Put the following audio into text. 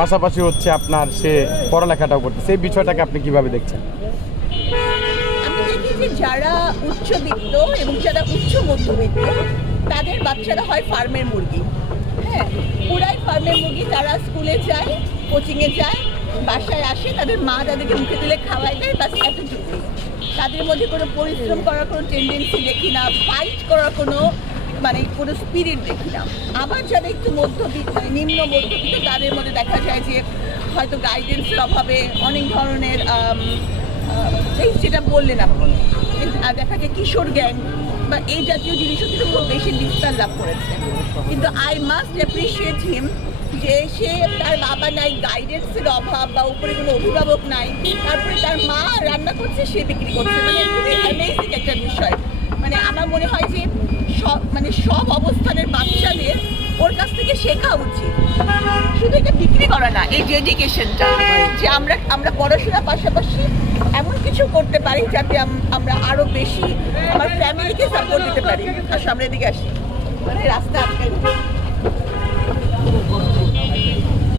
পাশাপাশি হচ্ছে আপনার সে পড়ালেখাটাও করতেছে, এই বিষয়টাকে আপনি কিভাবে দেখছেন? আমি দেখি যে যারা উচ্চবিত্ত এবং যারা উচ্চ মধ্যবিত্ত তাদের বাচ্চারা হয় ফার্মের মুরগি। হ্যাঁ, পুরাই ফার্মের মুরগি। তারা স্কুলে যায়, কোচিংয়ে যায়, বাসায় আসে, তাদের মা তাদেরকে মুখে তুলে খাওয়াই দেয়, বাস এতটুকুই। তাদের মধ্যে কোনো পরিশ্রম করার কোনো টেন্ডেন্সি দেখি না, ফাইট করার কোনো কোনো স্পিরিট দেখি না। আবার যারা একটু মধ্যবিত্ত, নিম্ন মধ্যবিত্ত, তাদের মধ্যে দেখা যায় যে হয়তো গাইডেন্সের অভাবে অনেক ধরনের এই যেটা বললেন আপনি, দেখা যায় কিশোর গ্যাং বা এই জাতীয় জিনিসও কিন্তু খুব বেশি বিস্তার লাভ করেছে। কিন্তু আই মাস্ট অ্যাপ্রিসিয়েট হিম যে সে তার বাবা নাই, গাইডেন্সের অভাব বা উপরে কোনো অভিভাবক নাই, তারপরে তার মা রান্না করছে, সে বিক্রি করছে। খুবই অ্যামেজিং একটা বিষয়। আমার মনে হয় যে সব অবস্থানের বাচ্চাদের ওর কাছ থেকে শেখা উচিত, শুধু এটা বিক্রি করা না, এই ডেডিকেশনটা যে আমরা পড়াশোনার পাশাপাশি এমন কিছু করতে পারি যাতে আমরা আরো বেশি আমার ফ্যামিলিকে সাপোর্ট দিতে পারি। আর সামনের দিকে আসি রাস্তা